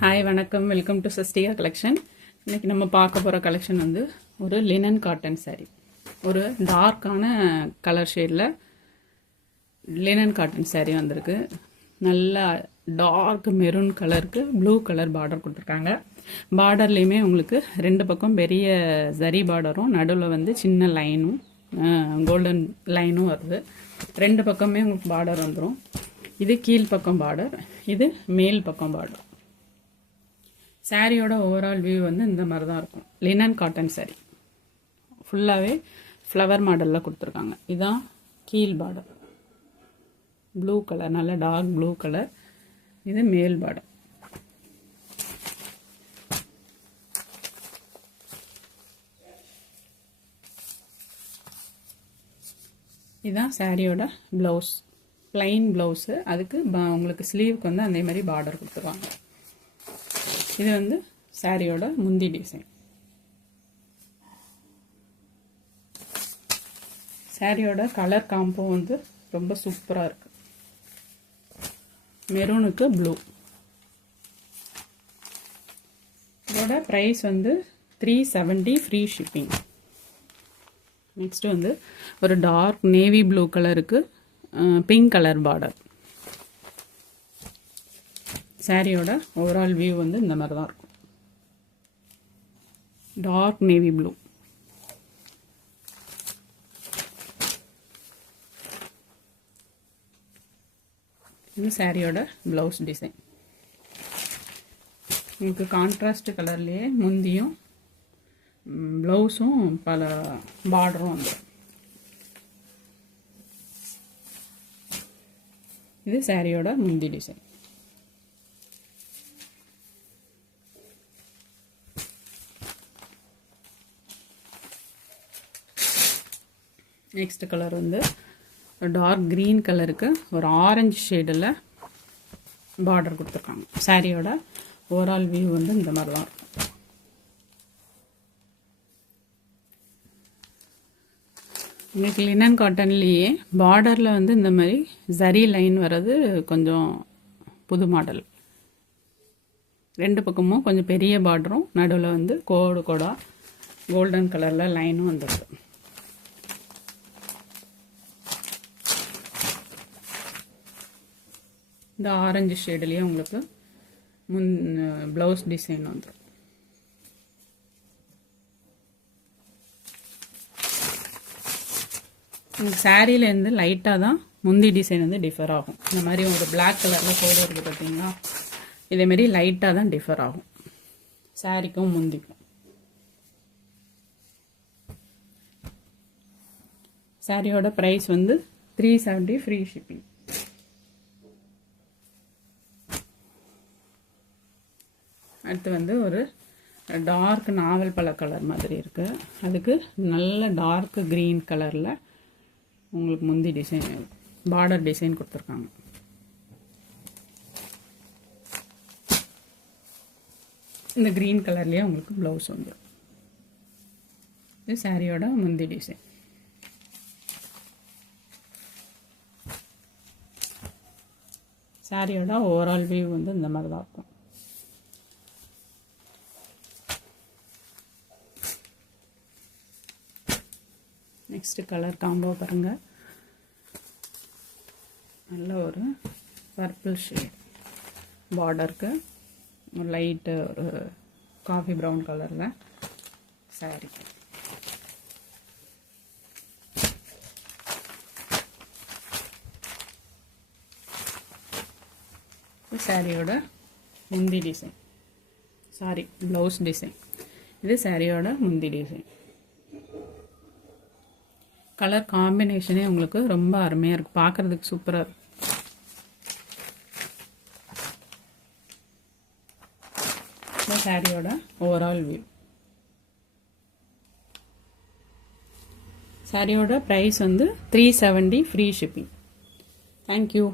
Hi வணக்கம், welcome to Sastika collection. இன்றைக்கி நம்ம பார்க்க போகிற கலெக்ஷன் வந்து ஒரு லினன் காட்டன் சாரீ. ஒரு டார்க்கான கலர் ஷேடில் லினன் காட்டன் சாரீ வந்திருக்கு. நல்ல டார்க் மெரூன் கலருக்கு ப்ளூ கலர் பார்டர் கொடுத்துருக்காங்க. பார்டர்லேயுமே உங்களுக்கு ரெண்டு பக்கம் பெரிய ஜரி பார்டரும் நடுவில் வந்து சின்ன லைனும் கோல்டன் லைனும் வருது. ரெண்டு பக்கமே உங்களுக்கு பார்டர் வந்துடும். இது கீழ் பக்கம் பார்டர், இது மேல் பக்கம் பார்டர். சாரியோட ஓவரால் வியூ வந்து இந்த மாதிரி தான் இருக்கும். லினன் காட்டன் சாரீ ஃபுல்லாகவே ஃப்ளவர் மாடலில் கொடுத்துருக்காங்க. இதுதான் கீழ் பார்டர், ப்ளூ கலர், நல்ல டார்க் ப்ளூ கலர். இது மேல் பார்டர். இதுதான் சாரியோட ப்ளவுஸ், பிளைன் ப்ளவுஸு. அதுக்கு உங்களுக்கு ஸ்லீவுக்கு வந்து அதே மாதிரி பார்டர் கொடுத்துருவாங்க. இது வந்து சாரியோட முந்தி டிசைன். சாரியோட கலர் காம்போ வந்து ரொம்ப சூப்பராக இருக்கு. மெரூனுக்கு ப்ளூ. இதோட ப்ரைஸ் வந்து 370 ஃப்ரீ ஷிப்பிங். நெக்ஸ்ட் வந்து ஒரு டார்க் நேவி ப்ளூ கலருக்கு பிங்க் கலர் பார்டர். சாரியோட ஓவரால் வியூ வந்து இந்த மாதிரி தான் இருக்கும். Dark navy blue. இது சாரியோட ப்ளவுஸ் டிசைன். உங்களுக்கு கான்ட்ராஸ்ட் கலர்லேயே முந்தியும் ப்ளவுஸும் பல பார்டரும் வந்துடும். இது சாரியோட முந்தி டிசைன். நெக்ஸ்ட் கலர் வந்து டார்க் க்ரீன் கலருக்கு ஒரு ஆரஞ்சு ஷேடில் பார்டர் கொடுத்துருக்காங்க. சாரியோட ஓவரால் வியூ வந்து இந்த மாதிரி தான் இருக்கும். உங்களுக்கு லினன் காட்டன்லேயே பார்டரில் வந்து இந்த மாதிரி ஜரி லைன் வர்றது கொஞ்சம் புது மாடல். ரெண்டு பக்கமும் கொஞ்சம் பெரிய பார்டரும் நடுவில் வந்து கோடு கோடாக கோல்டன் கலரில் லைனும் வந்துருக்கு. இந்த ஆரஞ்சு ஷேட்லேயே உங்களுக்கு ப்ளவுஸ் டிசைன் வந்துடும். சாரியிலேருந்து லைட்டாக தான் முந்தி டிசைன் வந்து டிஃபர் ஆகும். இந்த மாதிரி ஒரு பிளாக் கலரில் கோடு இருக்குது பார்த்தீங்களா, இதேமாரி லைட்டாக தான் டிஃபர் ஆகும் சாரிக்கும் முந்திக்கும். சாரியோட ப்ரைஸ் வந்து 370 ஃப்ரீ ஷிப்பிங். அடுத்து வந்து ஒரு டார்க் நாவல் பழ கலர் மாதிரி இருக்குது. அதுக்கு நல்ல டார்க் க்ரீன் கலரில் உங்களுக்கு முந்தி டிசைன் பார்டர் டிசைன் கொடுத்துருக்காங்க. இந்த க்ரீன் கலர்லேயே உங்களுக்கு ப்ளவுஸ் வந்துடும். இது சாரியோட முந்தி டிசைன். சாரியோட ஓவரால் வியூ வந்து இந்த மாதிரி தான் இருக்கும். நெக்ஸ்ட் கலர் காம்போ பாருங்கள். நல்ல ஒரு பர்பிள் ஷேட் பார்டருக்கு ஒரு லைட்டு ஒரு காஃபி ப்ரௌன் கலரில் சாரி. சாரியோட முந்தி டிசைன், சாரி ப்ளவுஸ் டிசைன். இது சாரியோட முந்தி டிசைன். கலர் காம்பினேஷனே உங்களுக்கு ரொம்ப அருமையாக இருக்குது, பார்க்குறதுக்கு சூப்பராக இருக்கும். இந்த சாரியோட ஓவரால் வியூ. சாரியோட ப்ரைஸ் வந்து 370 ஃப்ரீ ஷிப்பிங். தேங்க்யூ.